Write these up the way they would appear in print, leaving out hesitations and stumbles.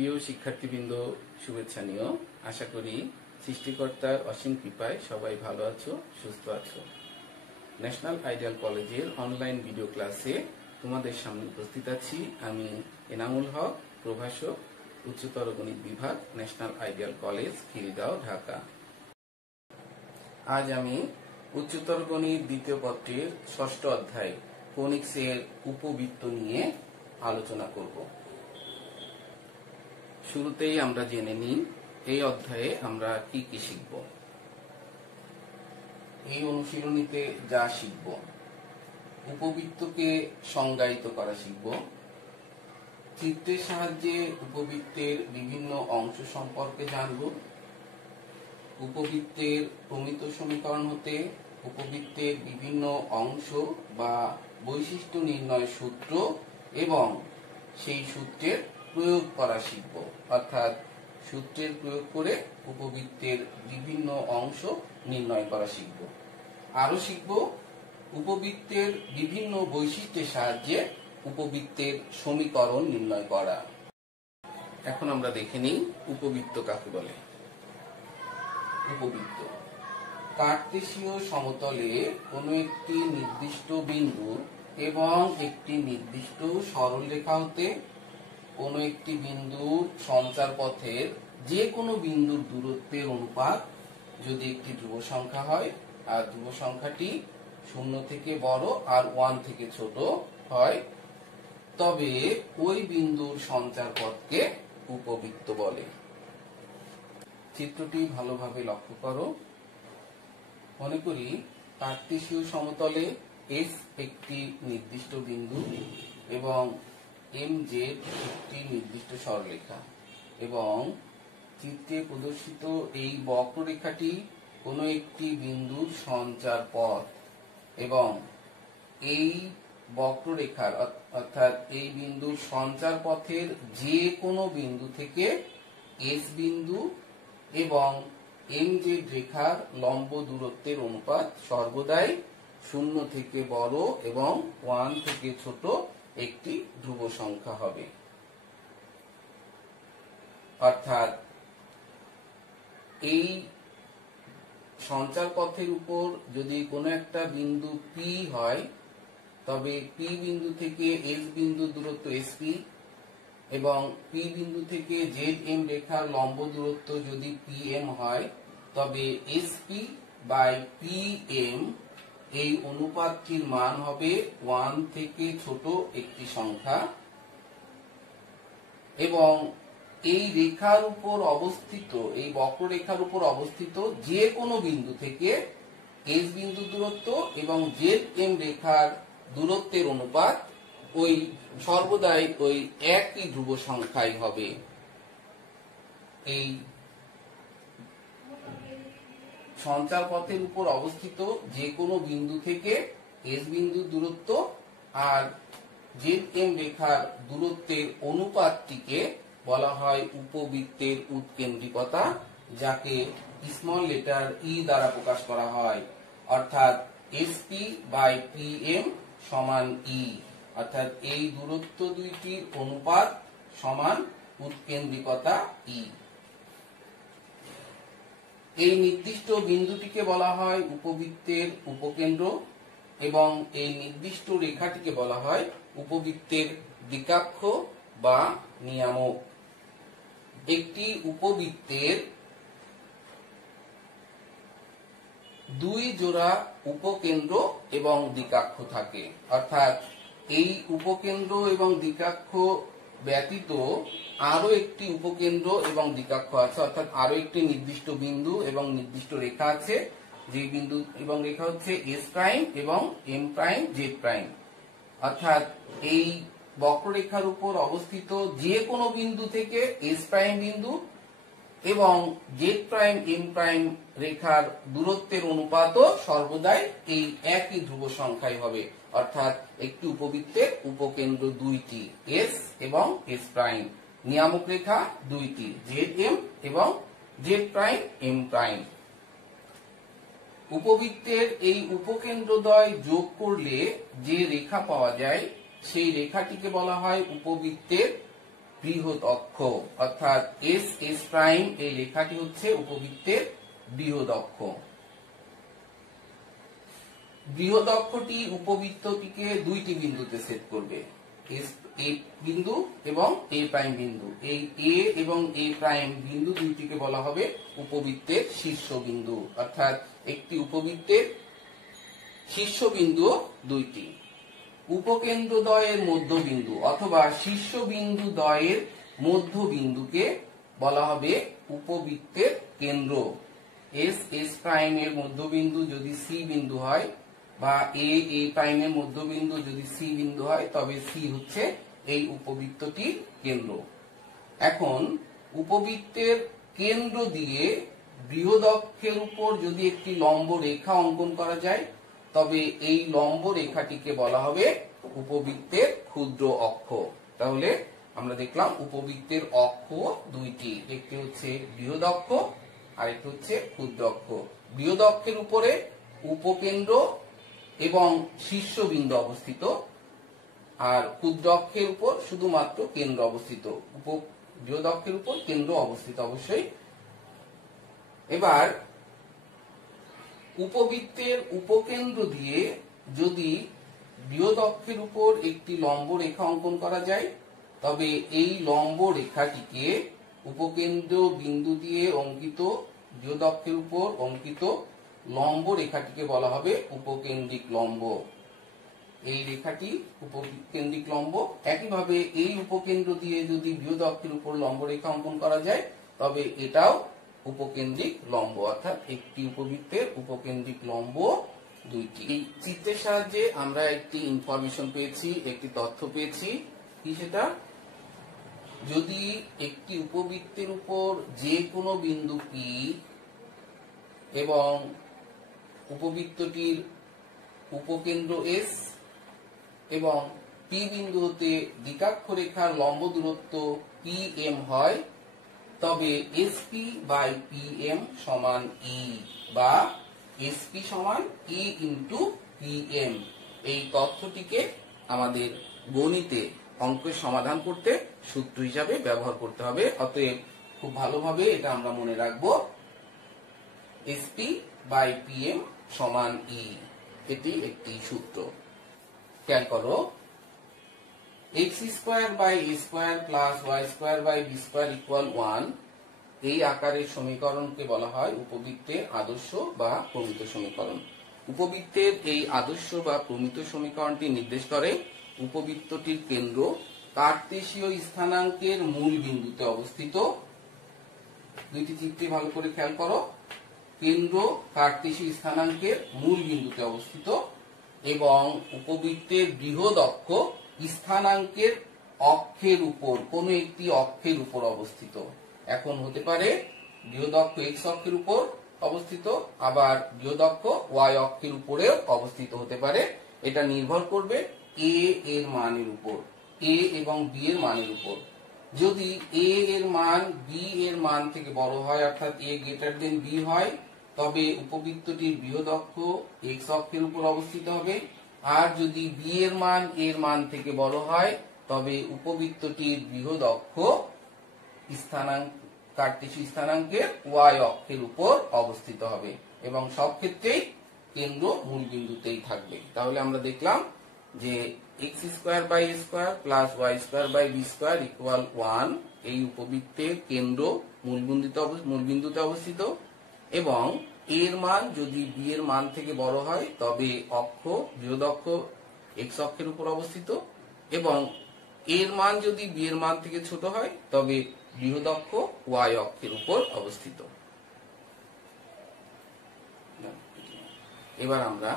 প্রিয় শিক্ষার্থীবৃন্দ, শুভেচ্ছা নিও। আশা করি সৃষ্টিকর্তার অসীম কৃপায় সবাই ভালো আছো, সুস্থ আছো। ন্যাশনাল আইডিয়াল কলেজের অনলাইন ভিডিও ক্লাসে তোমাদের সামনে উপস্থিত আছি আমি এনামুল হক, প্রভাষক, উচ্চতর গণিত বিভাগ, national ideal college, Khilgaon, Dhaka. আজ আমি উচ্চতর গণিত দ্বিতীয় পত্রের ষষ্ঠ অধ্যায় কোনিক্সের উপবৃত্ত নিয়ে আলোচনা করব। শুরুতেই আমরা জেনে নিই এই অধ্যায়ে আমরা কি কি শিখব। এই অনুশীলনীতে যা শিখব: উপবৃত্তকে সংজ্ঞায়িত করা শিখব, চিত্রের সাহায্যে উপবৃত্তের বিভিন্ন অংশ সম্পর্কে জানব, উপবৃত্তের প্রমিত সমীকরণ হতে উপবৃত্তের বিভিন্ন অংশ বা বৈশিষ্ট্য নির্ণয়ের সূত্র এবং সেই সূত্রের প্রয়োগ করা শিখব। অর্থাৎ সূত্রের প্রয়োগ করে উপবৃত্তের বিভিন্ন অংশ নির্ণয় করা শিখব। আরো শিখব উপবৃত্তের বিভিন্ন বৈশিষ্ট্যের সাহায্যে উপবৃত্তের সমীকরণ নির্ণয় করা। এখন আমরা দেখে নিই উপবৃত্ত কাকে বলে। উপবৃত্ত কার্তেশীয় সমতলে কোনো একটি নির্দিষ্ট বিন্দু এবং একটি নির্দিষ্ট সরলরেখা হতে কোনো একটি বিন্দুর সঞ্চার পথের যে কোনো বিন্দুর দূরত্বের অনুপাত যদি একটি ধ্রুব সংখ্যা হয় আর ধ্রুব সংখ্যাটি 0 থেকে বড় আর 1 থেকে ছোট হয়, তবে ওই বিন্দুর সঞ্চার পথকে উপবৃত্ত বলে। চিত্রটি ভালোভাবে লক্ষ্য করো। মনে করি কার্তেশীয় সমতলে এস একটি নির্দিষ্ট বিন্দু এবং MZ একটি নির্দিষ্ট সরলরেখা এবং চিত্রে প্রদর্শিত এই বক্ররেখাটি কোনো একটি বিন্দুর সঞ্চার পথ এবং এই বক্ররেখার অর্থাৎ এই বিন্দুর সঞ্চার পথের যে কোনো বিন্দু থেকে এস বিন্দু এবং MZ রেখার লম্ব দূরত্বের অনুপাত সর্বদাই 0 থেকে বড় এবং 1 থেকে ছোট একটি ধ্রুব সংখ্যা হবে। অর্থাৎ এই সঞ্চার পথের উপর যদি কোনো একটা বিন্দু P হয়, তবে P বিন্দু থেকে S বিন্দু দূরত্ব SP এবং P বিন্দু থেকে ZM রেখার লম্ব দূরত্ব যদি PM হয়, তবে SP বাই PM এই অনুপাতটির মান হবে 1 থেকে ছোট একটি সংখ্যা এবং এই রেখার উপর অবস্থিত, এই বক্ররেখার উপর অবস্থিত যে কোনো বিন্দু থেকে S বিন্দু দূরত্ব এবং ZM রেখার দূরত্বের অনুপাত ওই সর্বদাই ওই একই ধ্রুব সংখ্যাই হবে। এই সঞ্চার পথের উপর অবস্থিত যে কোনো বিন্দু থেকে এস বিন্দুর দূরত্ব আর ZM রেখার দূরত্বের অনুপাতটিকে বলা হয় উপবৃত্তের উৎকেন্দ্রিকতা, যাকে স্মল লেটার E দ্বারা প্রকাশ করা হয়। অর্থাৎ SP বাই PM সমান E, অর্থাৎ এই দূরত্ব দুইটির অনুপাত সমান উৎকেন্দ্রিকতা E। এই নির্দিষ্ট বিন্দুটিকে বলা হয় উপবৃত্তের উপকেন্দ্র এবং এই নির্দিষ্ট রেখাটিকে বলা হয় উপবৃত্তের দিকাক্ষ বা নিয়ামক। একটি উপবৃত্তের 2 জোড়া উপকেন্দ্র এবং দিকাক্ষ থাকে। অর্থাৎ এই উপকেন্দ্র এবং দিকাক্ষ ব্যতীত আরো একটি উপকেন্দ্র এবং দিকাক্ষ আছে, অর্থাৎ আরো একটি নির্দিষ্ট বিন্দু এবং নির্দিষ্ট রেখা আছে, যে বিন্দু এবং রেখা হচ্ছে S প্রাইম এবং M প্রাইম Z প্রাইম। অর্থাৎ এই বক্ররেখার উপর অবস্থিত যে কোনো বিন্দু থেকে S প্রাইম বিন্দু এবং Z প্রাইম M প্রাইম রেখার দূরত্বের অনুপাতও সর্বদাই এই একই ধ্রুব সংখ্যাই হবে। অর্থাৎ একটি উপবৃত্তের উপকেন্দ্র 2টি S এবং S প্রাইম, নিয়ামক রেখা 2টি ZM এবং Z প্রাইম M প্রাইম। উপবৃত্তের এই উপকেন্দ্রদ্বয় যোগ করলে যে রেখা পাওয়া যায় সেই রেখাটিকে বলা হয় উপবৃত্তের বৃহৎ অক্ষ, অর্থাৎ এস এস প্রাইম এই রেখাটি হচ্ছে উপবৃত্তের বৃহৎ অক্ষ। বৃহৎ অক্ষটি উপবৃত্তটিকে দুইটি বিন্দুতে ছেদ করবে, এ বিন্দু এবং এ প্রাইম বিন্দু। এই এ এবং এ প্রাইম বিন্দু দুইটিকে বলা হবে উপবৃত্তের শীর্ষবিন্দু, অর্থাৎ একটি উপবৃত্তের শীর্ষবিন্দু দুইটি। উপকেন্দ্রদ্বয়ের মধ্যবিন্দু অথবা শীর্ষবিন্দু দ্বয়ের মধ্যবিন্দুকে বলা হবে উপবৃত্তের কেন্দ্র। এস এস প্রাইম এর মধ্যবিন্দু যদি সি বিন্দু হয় বা এ এ প্রাইমের মধ্যবিন্দু যদি সি বিন্দু হয়, তবে সি হচ্ছে এই উপবৃত্তটির কেন্দ্র। এখন উপবৃত্তের কেন্দ্র দিয়ে বৃহৎ অক্ষের উপর যদি একটি লম্ব রেখা অঙ্কন করা যায়, তবে এই লম্ব রেখাটিকে বলা হবে উপবৃত্তের ক্ষুদ্র অক্ষ। তাহলে আমরা দেখলাম উপবৃত্তের অক্ষ দুইটি, একটি হচ্ছে বৃহৎ অক্ষ আর একটি হচ্ছে ক্ষুদ্র অক্ষ। বৃহৎ অক্ষের উপরে উপকেন্দ্র এবং শীর্ষবিন্দু অবস্থিত, আর ক্ষুদ্র অক্ষের উপর শুধুমাত্র কেন্দ্র অবস্থিত। বৃহৎ অক্ষের উপর কেন্দ্র অবস্থিত অবশ্যই। এবার উপবৃত্তের উপকেন্দ্র দিয়ে যদি বৃহৎ অক্ষের উপর একটি লম্ব রেখা অঙ্কন করা যায়, তবে এই লম্ব রেখাটিকে উপকেন্দ্র বিন্দু দিয়ে অঙ্কিত বৃহৎ অক্ষের উপর অঙ্কিত লম্ব রেখাটিকে বলা হবে উপকেন্দ্রিক লম্ব। এই রেখাটি উপকেন্দ্রিক লম্ব। একইভাবে এই উপকেন্দ্র দিয়ে যদি বৃহৎ অক্ষের উপর লম্ব রেখা অঙ্কন করা যায়, তবে এটাও উপকেন্দ্রিক লম্ব, অর্থাৎ একটি উপবৃত্তের উপকেন্দ্রিক লম্ব দুইটি। এই চিত্রের সাহায্যে আমরা একটি ইনফরমেশন পেয়েছি, একটি তথ্য পেয়েছি। কি সেটা? যদি একটি উপবৃত্তের উপর যে কোনো বিন্দু পি এবং উপবৃত্তটির উপকেন্দ্র এস এবং পি বিন্দু হতে দ্বিকাক্ষ রেখার লম্ব দূরত্ব পি এম হয়, তবে এসপি বাই পি এম সমান ই বা এসপি সমান ই ইন্টু পি এম। এই তথ্যটিকে আমাদের গণিতে অঙ্কের সমাধান করতে সূত্র হিসাবে ব্যবহার করতে হবে। অতএব খুব ভালোভাবে এটা আমরা মনে রাখবো, এসপি বাই পি এম সমান ই, এটি একটি সূত্র। খেয়াল করো, x square by a square plus y square by b square equal 1 এই আকারের সমীকরণকে বলা হয় উপবৃত্তের আদর্শ বা প্রমিত সমীকরণ। উপবৃত্তের এই আদর্শ বা প্রমিত সমীকরণটি নির্দেশ করে উপবৃত্তটির কেন্দ্র কার্তেশীয় স্থানাঙ্কের মূল বিন্দুতে অবস্থিত। দুইটি চিত্রে ভালো করে খেয়াল করো, কেন্দ্র কার্তেশীয় স্থানাঙ্কের মূল বিন্দুতে অবস্থিত এবং উপবৃত্তের বৃহৎ অক্ষ স্থানাঙ্কের অক্ষের উপর, কোন একটি অক্ষের উপর অবস্থিত। এখন হতে পারে বৃহৎ অক্ষ এক্স অক্ষের উপর অবস্থিত, আবার বৃহৎ অক্ষ ওয়াই অক্ষের উপরেও অবস্থিত হতে পারে। এটা নির্ভর করবে এ এর মানের উপর, এ এবং বি এর মানের উপর। যদি এ এর মান বি এর মান থেকে বড় হয়, অর্থাৎ এ গ্রেটার দেন বি হয়, তবে উপবৃত্তটির বৃহৎ অক্ষ এক্স অক্ষের উপর অবস্থিত হবে। আর যদি বি এর মান এর মান থেকে বড় হয়, তবে উপবৃত্তটির বৃহৎ অক্ষ কার্তেশীয় স্থানাঙ্কের ওয়াই অক্ষের উপর অবস্থিত হবে এবং সব ক্ষেত্রেই কেন্দ্র মূল বিন্দুতেই থাকবে। তাহলে আমরা দেখলাম যে x square by a square plus y square by b square equal 1 এই উপবৃত্তের কেন্দ্র মূল বিন্দুতে অবস্থিত এবং এর মান যদি বি এর মান থেকে বড় হয়, তবে অক্ষ বৃহৎ অক্ষ এক্স অক্ষের উপর অবস্থিত এবং এর মান যদি বি এর মান থেকে ছোট হয়, তবে বৃহৎ অক্ষ ওয়াই অক্ষের উপর অবস্থিত। এবার আমরা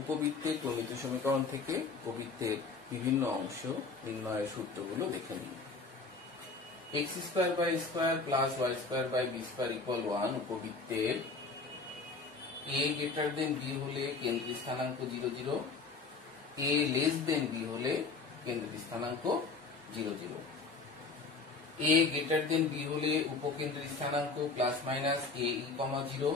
উপবৃত্তের প্রমিত সমীকরণ থেকে উপবৃত্তের বিভিন্ন অংশ নির্ণয়ের সূত্রগুলো দেখে নিই। X square by square plus y square by b square equal 1 উপবৃত্তের এ গ্রেটার দেন বি হলে কেন্দ্রের স্থানাঙ্ক 0 0, এ লেস দেন বি হলে কেন্দ্রের স্থানাঙ্ক 0 0, এ গ্রেটার দেন বি হলে উপকেন্দ্রের স্থানাঙ্ক প্লাস মাইনাস এ ই কমা 0,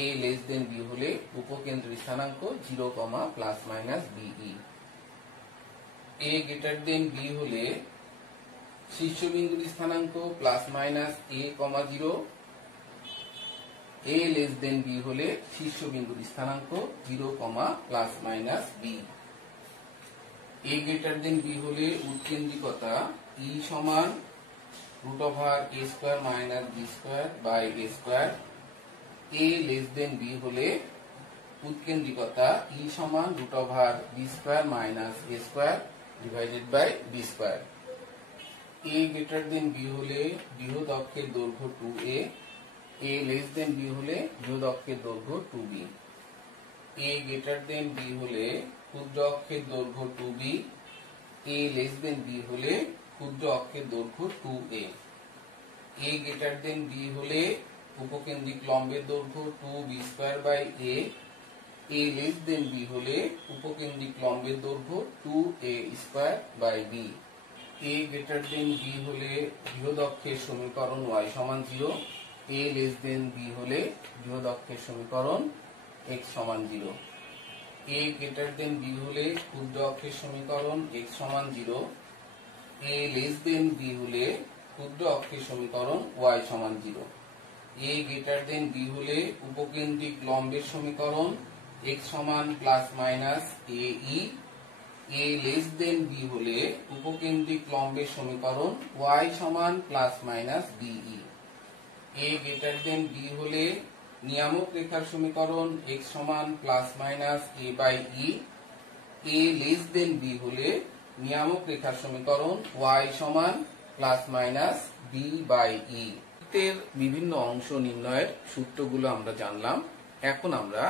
এ লেস দেন বি হলে উপকেন্দ্রের স্থানাঙ্ক 0 কমা plus minus b e. A greater than b হলে শীর্ষবিন্দুর স্থানাঙ্ক plus minus a, 0, a less than b হলে শীর্ষবিন্দুর স্থানাঙ্ক 0, plus minus b। a greater than b হলে উৎকেন্দ্রিকতা e সমান √a square minus b square by a square. a less than b হলে উৎকেন্দ্রিকতা e সমান √b square minus a square divided by b square. a greater than b হলে বৃহৎ অক্ষের দৈর্ঘ্য 2a, a less than b হলে বৃহৎ অক্ষের দৈর্ঘ্য 2b। a greater than b হলে ক্ষুদ্র অক্ষের দৈর্ঘ্য 2b, a less than b হলে ক্ষুদ্র অক্ষের দৈর্ঘ্য 2a। a greater than b হলে উপকেন্দ্রিক লম্বের দৈর্ঘ্য 2b square by a, a less than b হলে উপকেন্দ্রিক লম্বের দৈর্ঘ্য 2a square by b। a greater than b হলে বৃহৎ অক্ষের সমীকরণ y সমান 0, a লেস দেন b হলে বৃহৎ অক্ষের সমীকরণ x সমান 0। a গ্রেটার দেন b হলে ক্ষুদ্র অক্ষের সমীকরণ x সমান 0, a লেস দেন b হলে ক্ষুদ্র অক্ষের সমীকরণ y সমান 0। a গ্রেটার দেন b হলে উপকেন্দ্রিক লম্বের সমীকরণ x সমান plus minus ae, a less than b হলে উপকেন্দ্রিক লম্বের সমীকরণ y সমান plus minus be। a greater than b হলে নিয়ামক রেখার সমীকরণ x সমান plus minus a by e, a less than b হলে নিয়ামক রেখার সমীকরণ y সমান plus minus b by e। এর বিভিন্ন অংশ নির্ণয়ের সূত্রগুলো আমরা জানলাম। এখন আমরা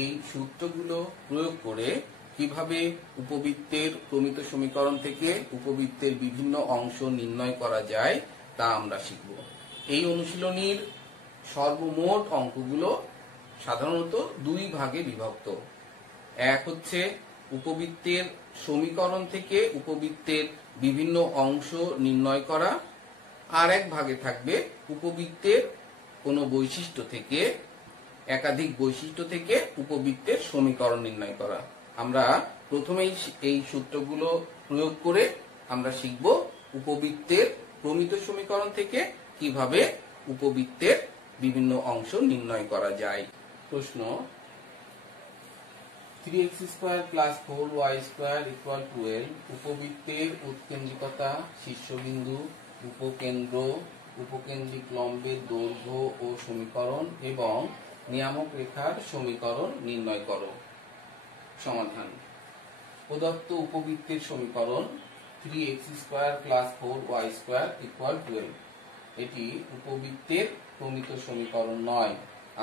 এই সূত্রগুলো প্রয়োগ করে কিভাবে উপবৃত্তের প্রমিত সমীকরণ থেকে উপবৃত্তের বিভিন্ন অংশ নির্ণয় করা যায় তা আমরা শিখব। এই অনুশীলনীর সর্বমোট অঙ্কগুলো সাধারণত দুই ভাগে বিভক্ত। এক হচ্ছে উপবৃত্তের সমীকরণ থেকে উপবৃত্তের বিভিন্ন অংশ নির্ণয় করা, আর এক ভাগে থাকবে উপবৃত্তের কোনো বৈশিষ্ট্য থেকে একাধিক বৈশিষ্ট্য থেকে উপবৃত্তের সমীকরণ নির্ণয় করা। আমরা প্রথমেই এই সূত্রগুলো প্রয়োগ করে আমরা শিখব উপবৃত্তের প্রমিত সমীকরণ থেকে কিভাবে উপবৃত্তের বিভিন্ন অংশ নির্ণয় করা যায়। প্রশ্ন, 3x² + 4y² = 12 উপবৃত্তের উৎকেন্দ্রিকতা, শীর্ষবিন্দু, উপকেন্দ্র, উপকেন্দ্রিক লম্বের দৈর্ঘ্য ও সমীকরণ এবং নিয়ামক রেখার সমীকরণ নির্ণয় করো। সমাধান। প্রদত্ত উপবৃত্তের সমীকরণ 3x² + 4y² = 12। এটি উপবৃত্তের প্রমিত সমীকরণ নয়।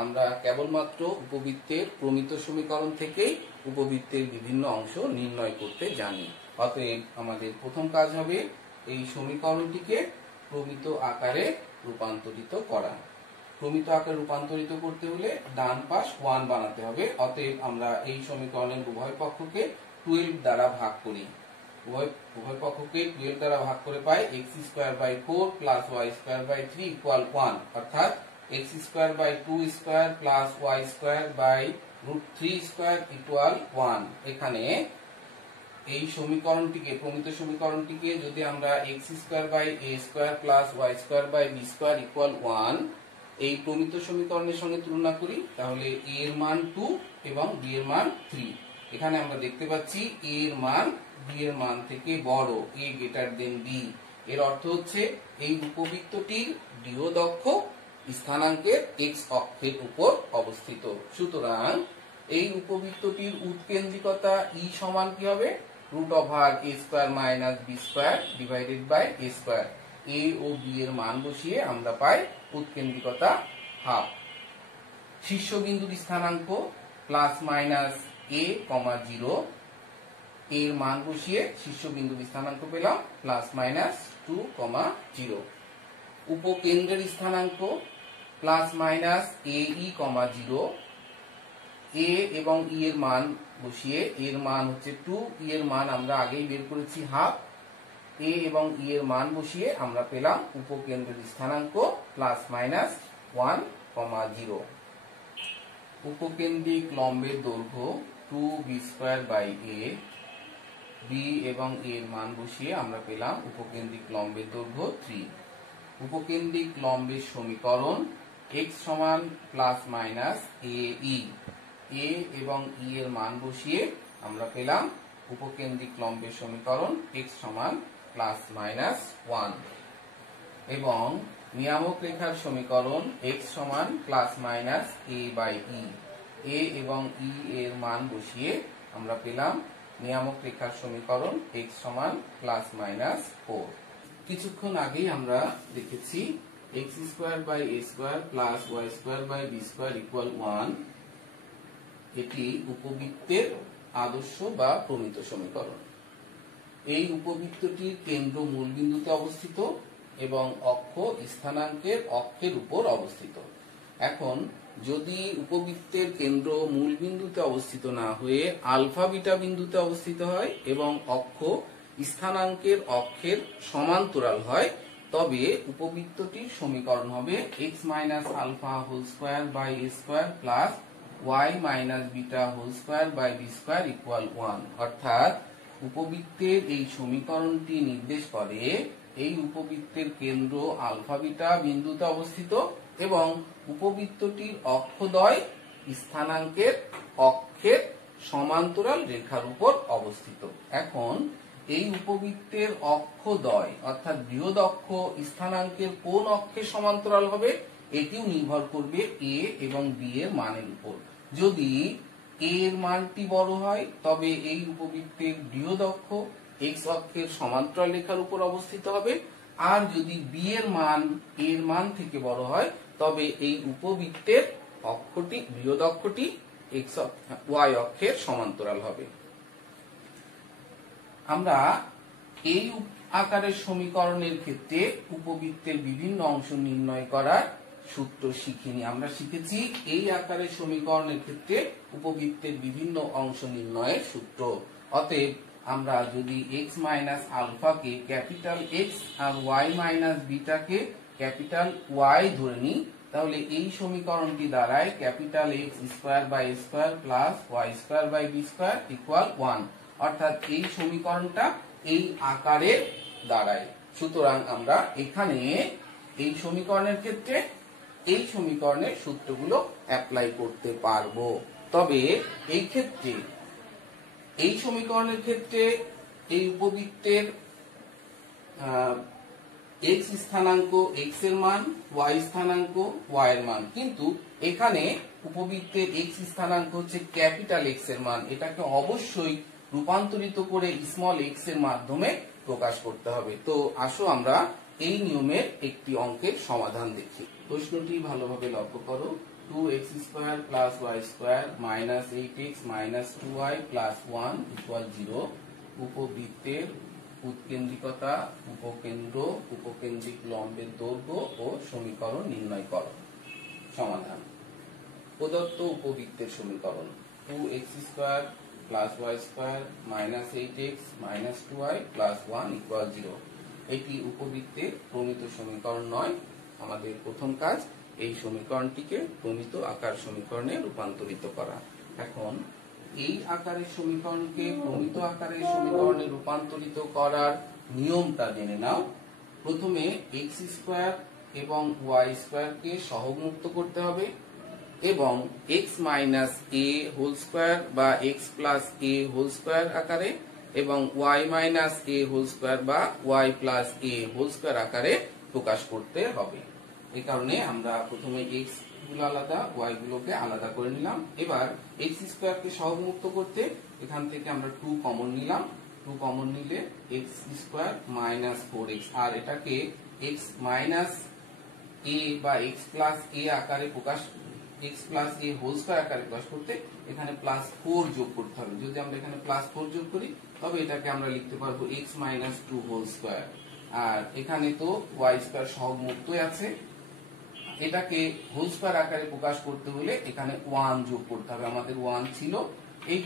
আমরা কেবলমাত্র উপবৃত্তের প্রমিত সমীকরণ থেকেই উপবৃত্তের বিভিন্ন অংশ নির্ণয় করতে জানি। অতএব আমাদের প্রথম কাজ হবে এই সমীকরণটিকে প্রমিত আকারে রূপান্তরিত করা। প্রমিত আকারে রূপান্তরিত করতে হলে ডান পাশ 1 বানাতে হবে। অতএব আমরা এই সমীকরণের উভয় পক্ষকে 12 দ্বারা ভাগ করি। উভয় পক্ষকে 12 দ্বারা ভাগ করে পাই x² + 4 + y² 3 = 1, অর্থাৎ x²/2² + y²/√3² = 1। এখানে এই সমীকরণটিকে প্রমিত সমীকরণটিকে যদি আমরা x²/a² + y²/b² = 1 এই প্রমিত সমীকরণের সঙ্গে তুলনা করি, তাহলে a এর মান 2 এবং b এর মান 3। এখানে আমরা দেখতে পাচ্ছি a এর মান b এর মান থেকে বড়, a গ্রেটার দেন b। এর অর্থ হচ্ছে এই উপবৃত্তটির বৃহৎ অক্ষ স্থানাঙ্কের x অক্ষের উপর অবস্থিত। সুতরাং এই উপবৃত্তটির উৎকেন্দ্রিকতা E সমান কি হবে? √a² - b² divided by a²। a ও b এর মান বসিয়ে আমরা পাই উৎকেন্দ্রিকতা ½। শীর্ষবিন্দুর স্থানাঙ্ক ±a, 0, এর মান বসিয়ে শীর্ষবিন্দুর স্থানাঙ্ক পেলাম ±2, 0। উপকেন্দ্রের স্থানাঙ্ক ±ae, 0, a এবং e এর মান বসিয়ে এর মান হচ্ছে 2, e এর মান আমরা আগেই বের করেছি ½। a এবং e এর মান বসিয়ে আমরা পেলাম উপকেন্দ্রের স্থানাঙ্ক ±1, 0। উপকেন্দ্রিক লম্বের দৈর্ঘ্য 2b² a, বি এবং এ এর মান বসিয়ে আমরা পেলাম উপকেন্দ্রিক লম্বের দৈর্ঘ্য 3। উপকেন্দ্রিক লম্বের সমীকরণ x সমান প্লাস মাইনাস এ এবং ই এর মান বসিয়ে আমরা পেলাম উপকেন্দ্রিক লম্বের সমীকরণ x সমান প্লাস মাইনাস 1 এবং নিয়ামক রেখার সমীকরণ x সমান প্লাস মাইনাস a বাই ই। এ এবং ই এর মান বসিয়ে আমরা পেলাম নিয়ামক রেখার সমীকরণ x সমান প্লাস মাইনাস 4। কিছুক্ষণ আগেই আমরা দেখেছি x square by a square plus y square by b square equal 1। এটি উপবৃত্তের আদর্শ বা প্রমিত সমীকরণ। এই উপবৃত্তটির কেন্দ্র মূলবিন্দুতে অবস্থিত এবং অক্ষ স্থানাঙ্কের অক্ষের উপর অবস্থিত। এখন যদি উপবৃত্তের কেন্দ্র মূলবিন্দুতে অবস্থিত না হয়ে আলফা বিটা বিন্দুতে অবস্থিত হয় এবং অক্ষ স্থানাঙ্কের অক্ষের সমান্তরাল হয়, তবে উপবৃত্তটির সমীকরণ হবে x minus alpha whole square by a square plus y minus beta whole square by b square equal 1। অর্থাৎ উপবৃত্তের এই সমীকরণটি নির্দেশ করে এই উপবৃত্তের কেন্দ্র আলফা বিটা বিন্দুতে অবস্থিত এবং উপবৃত্তটির অক্ষদ্বয় স্থানাঙ্কের অক্ষের সমান্তরাল রেখার উপর অবস্থিত। এখন এই উপবৃত্তের অক্ষদ্বয় অর্থাৎ বৃহৎ অক্ষ স্থানাঙ্কের কোন অক্ষের সমান্তরাল হবে এটিও নির্ভর করবে a এবং b এর মানের উপর। যদি a এর মানটি বড় হয় তবে এই উপবৃত্তের বৃহৎ অক্ষ x অক্ষের সমান্তরাল রেখার উপর অবস্থিত হবে, আর যদি b এর মান a এর মান থেকে বড় হয় তবে এই উপবৃত্তের অক্ষটি বৃহৎ অক্ষটি y অক্ষের সমান্তরাল হবে। আমরা এই আকারের সমীকরণের ক্ষেত্রে উপবৃত্তের বিভিন্ন অংশ নির্ণয় করার সূত্র শিখিনি। আমরা শিখেছি এই আকারের সমীকরণের ক্ষেত্রে উপবৃত্তের বিভিন্ন অংশ নির্ণয়ের সূত্র। অতএব আমরা যদি x মাইনাস আলফাকে ক্যাপিটাল X আর y মাইনাস বিটাকে ক্যাপিটাল Y ধরে নিই, তাহলে এই সমীকরণটি দাঁড়ায় capital X square by a square plus y square by b square equal 1। অর্থাৎ এই সমীকরণটা এই আকারে দাঁড়ায়। সুতরাং আমরা এখানে এই সমীকরণের ক্ষেত্রে এই সমীকরণের সূত্রগুলো অ্যাপ্লাই করতে পারবো। তবে এই ক্ষেত্রে এই সমীকরণের ক্ষেত্রে এই উপবৃত্তের x স্থানাঙ্ক x এর মান, y স্থানাঙ্ক y এর মান, কিন্তু এখানে উপবৃত্তের x স্থানাঙ্ক হচ্ছে ক্যাপিটাল X এর মান। এটাকে অবশ্যই রূপান্তরিত করে স্মল x এর মাধ্যমে প্রকাশ করতে হবে। তো আসো আমরা এই নিয়মের একটি অঙ্কের সমাধান দেখি। প্রশ্নটি ভালোভাবে লক্ষ্য করো। 2x square plus y square minus 8x minus 2y plus 1 equal 0। উপবৃত্তের উৎকেন্দ্রিকতা, উপকেন্দ্র, উপকেন্দ্রিক লম্বের দৈর্ঘ্য ও সমীকরণ নির্ণয় করো। সমাধান। প্রদত্ত উপবৃত্তের সমীকরণ 2x square plus y square minus 8x minus 2y plus 1 equal 0। এটি উপবৃত্তের প্রমিত সমীকরণ নয়। আমাদের প্রথম কাজ এই সমীকরণটিকে প্রমিত আকার সমীকরণে রূপান্তরিত করা। এখন এই আকারের সমীকরণকে প্রমিত আকারের সমীকরণে রূপান্তরিত করার নিয়মটা জেনে নাও। প্রথমে x স্কয়ার এবং y স্কয়ারকে সহগমুক্ত করতে হবে এবং x minus a whole square বা x plus a whole square আকারে এবং y minus a whole square বা y plus a whole square আকারে প্রকাশ করতে হবে। এই কারণে আমরা প্রথমে x গুলো আলাদা, y গুলোকে আলাদা করে নিলাম। এবার x স্কয়ারকে সহগমুক্ত করতে এখান থেকে আমরা 2 কমন নিলাম। 2 কমন নিলে x স্কয়ার মাইনাস 4x, আর এটাকে x মাইনাস a বা x প্লাস a আকারে প্রকাশ, x plus a whole square আকারে প্রকাশ করতে এখানে প্লাস 4 যোগ করতে হবে। যদি আমরা এখানে প্লাস 4 যোগ করি তবে এটাকে আমরা লিখতে পারবো x মাইনাস 2 হোল স্কয়ার। আর এখানে তো y স্কয়ার সহগমুক্তই আছে, এটাকে হোল স্কয়ার আকারে প্রকাশ করতে হলে এখানে 1 যোগ করতে হবে। আমাদের 1 ছিল, এই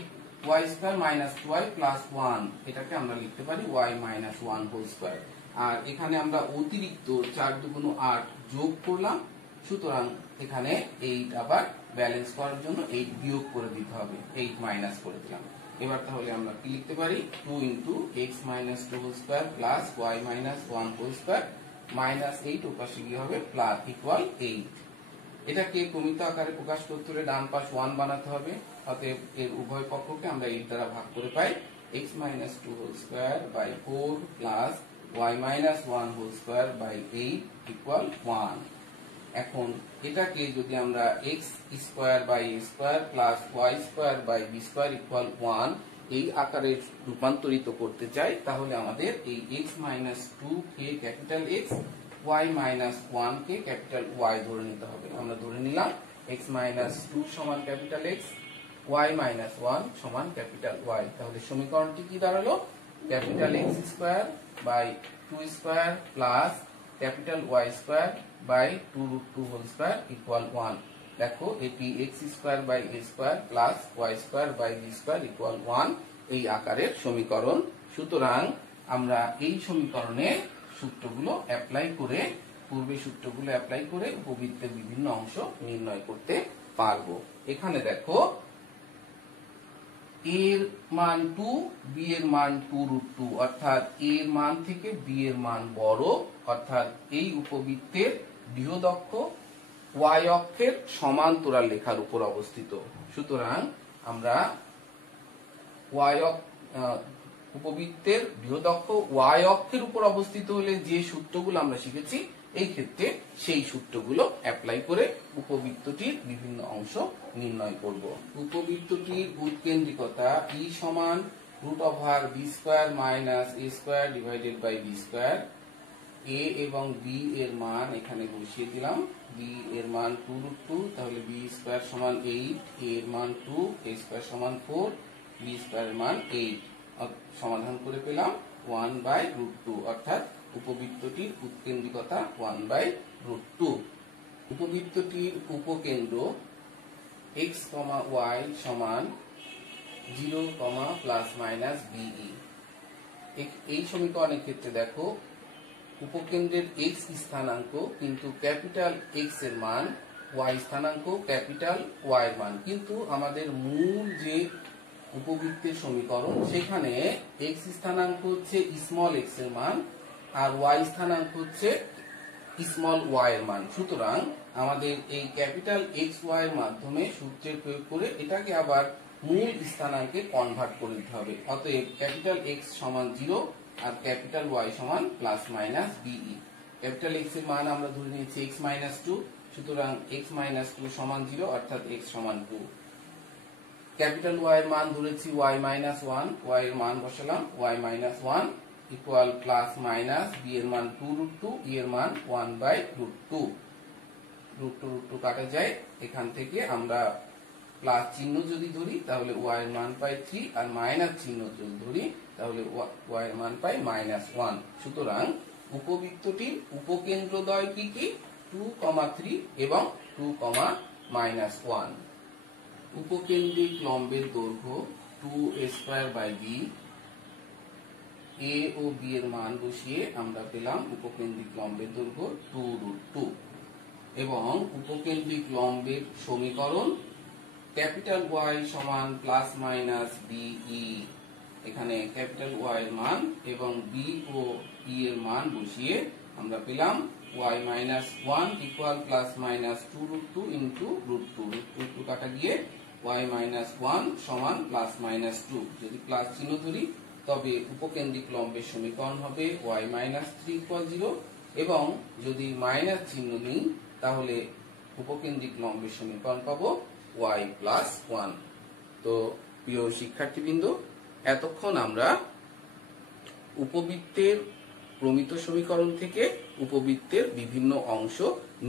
y square minus 2y plus 1 এটাকে আমরা লিখতে পারি y মাইনাস 1 হোল স্কয়ার। আর এখানে আমরা অতিরিক্ত 4 দুগুণ 8 যোগ করলাম। সুতরাং এখানে 8 আবার ব্যালেন্স করার জন্য 8 বিয়োগ করে দিতে হবে, 8 মাইনাস করে দিলাম। এবার তাহলে আমরা কি লিখতে পারি, 2 into x minus 2 whole square plus y minus 1 whole square minus 8 ওপাশে গিয়ে হবে প্লাস ইকুয়াল 8। এটাকে প্রমিত আকারে প্রকাশ করতে হলে ডান পাশ 1 বানাতে হবে, অতএব এর উভয় পক্ষকে আমরা 8 দ্বারা ভাগ করে পাই x minus 2 whole square by 4 plus y minus 1 whole square by 8 equal 1। এখন এটাকে যদি আমরা x square by a square plus y square by b square equal 1 এই আকারে রূপান্তরিত করতে চাই, তাহলে আমাদের এই x মাইনাস 2 কে ক্যাপিটাল X, y মাইনাস 1 কে ক্যাপিটাল Y ধরে নিতে হবে। আমরা ধরে নিলাম x মাইনাস 2 সমান ক্যাপিটাল X, y মাইনাস 1 সমান ক্যাপিটাল Y। তাহলে সমীকরণটি কি দাঁড়ালো, capital X square by 2 square plus capital Y square by 2 root 2 whole square equal 1। দেখো এটি x square by a square plus y square by b square equal 1 এই আকারের সমীকরণ। সুতরাং আমরা এই সমীকরণে সূত্রগুলো অ্যাপ্লাই করে, পূর্বে সূত্রগুলো অ্যাপ্লাই করে উপবৃত্তের বিভিন্ন অংশ নির্ণয় করতে পারবো। এখানে দেখো a এর মান 2, b এর মান 2 রুট 2, অর্থাৎ a এর মান থেকে b এর মান বড়, অর্থাৎ এই উপবৃত্তের বৃহৎ অক্ষ y অক্ষের সমান্তরাল রেখার উপর অবস্থিত। সুতরাং আমরা উপবৃত্তের বৃহৎ অক্ষ y অক্ষের উপর অবস্থিত হলে যে সূত্রগুলো আমরা শিখেছি, এই ক্ষেত্রে সেই সূত্রগুলো অ্যাপ্লাই করে উপবৃত্তটির বিভিন্ন অংশ নির্ণয় করব। উপবৃত্তটির উৎকেন্দ্রিকতা E সমান root over b square minus a square divided by b square. a এবং b এর মান এখানে বসিয়ে দিলাম, b এর মান 2 রুট 2, তাহলে b স্কোয়ার সমান 8, a এর মান 2, a স্কোয়ার সমান 4, b স্কোয়ার এর মান 8। সমাধান করে পেলাম 1 বাই রুট 2, অর্থাৎ উপবৃত্তটির উৎকেন্দ্রিকতা 1 বাই রুট 2। উপবৃত্তটির উপকেন্দ্র x, y সমান 0, প্লাস মাইনাস BE। এই সমীকরণের ক্ষেত্রে দেখো উপকেন্দ্রের x স্থানাঙ্ক কিন্তু ক্যাপিটাল X এর মান, y স্থানাঙ্ক ক্যাপিটাল Y এর মান, কিন্তু আমাদের মূল যে উপবৃত্তের সমীকরণ সেখানে x স্থানাঙ্ক হচ্ছে স্মল x এর মান আর y স্থানাঙ্ক হচ্ছে স্মল y এর মান। সুতরাং আমাদের এই ক্যাপিটাল XY এর মাধ্যমে সূত্রের প্রয়োগ করে এটাকে আবার মূল স্থানাঙ্কে কনভার্ট করে দিতে হবে। অতএব ক্যাপিটাল X সমান 0 আর ক্যাপিটাল Y সমান plus minus BE। Capital X এর মান আমরা ধরে নিয়েছি x মাইনাস 2, সুতরাং x মাইনাস 2 সমান 0, অর্থাৎ x সমান 2। ক্যাপিটাল Y এর মান ধরেছি y মাইনাস 1, y এর মান বসালাম y minus 1 equal plus minus b এর মান 2 রুট 2, e এর মান 1 বাই রুট 2। রুট 2 রুট 2 কাটা যায়, এখান থেকে আমরা প্লাস চিহ্ন যদি ধরি তাহলে y এর মান পাই 3, আর মাইনাস চিহ্ন যদি ধরি তাহলে y এর মান পাই মাইনাস 1। সুতরাং উপবৃত্তটির উপকেন্দ্রদ্বয় কি কি, 2, 3 এবং 2, মাইনাস 1। উপকেন্দ্রিক লম্বের দৈর্ঘ্য 2a square by b। a ও b এর মান বসিয়ে আমরা পেলাম উপকেন্দ্রিক লম্বের দৈর্ঘ্য 2 রুট 2 এবং উপকেন্দ্রিক লম্বের সমীকরণ ক্যাপিটাল Y সমান প্লাস মাইনাস BE। এখানে ক্যাপিটাল Y এর মান এবং B ও E এর মান বসিয়ে আমরা পেলাম y minus 1 equal plus minus 2 root 2 into root 2। Root 2 কাটা গিয়ে y মাইনাস 1 সমান প্লাস মাইনাস 2। যদি প্লাস চিহ্ন ধরি তবে উপকেন্দ্রিক লম্বের সমীকরণ হবে y মাইনাস 3 ইকুয়াল 0 এবং যদি মাইনাস চিহ্ন নিই তাহলে উপকেন্দ্রিক লম্বের সমীকরণ পাবো y প্লাস 1। তো প্রিয় শিক্ষার্থীবৃন্দ, এতক্ষণ আমরা উপবৃত্তের প্রমিত সমীকরণ থেকে উপবৃত্তের বিভিন্ন অংশ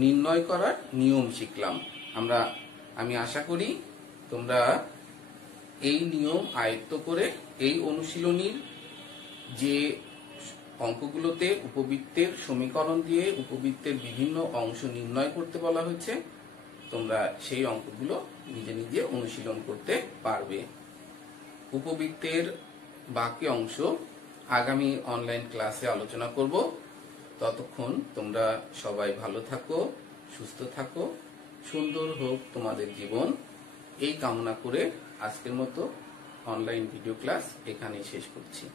নির্ণয় করার নিয়ম শিখলাম। আমি আশা করি তোমরা এই নিয়ম আয়ত্ত করে এই অনুশীলনীর যে অঙ্কগুলোতে উপবৃত্তের সমীকরণ দিয়ে উপবৃত্তের বিভিন্ন অংশ নির্ণয় করতে বলা হয়েছে, তোমরা সেই অঙ্কগুলো নিজে নিজে অনুশীলন করতে পারবে। উপবৃত্তের বাকি অংশ আগামী অনলাইন ক্লাসে আলোচনা করব। ততক্ষণ তোমরা সবাই ভালো থাকো, সুস্থ থাকো, সুন্দর হোক তোমাদের জীবন, এই কামনা করে আজকের মতো অনলাইন ভিডিও ক্লাস এখানেই শেষ করছি।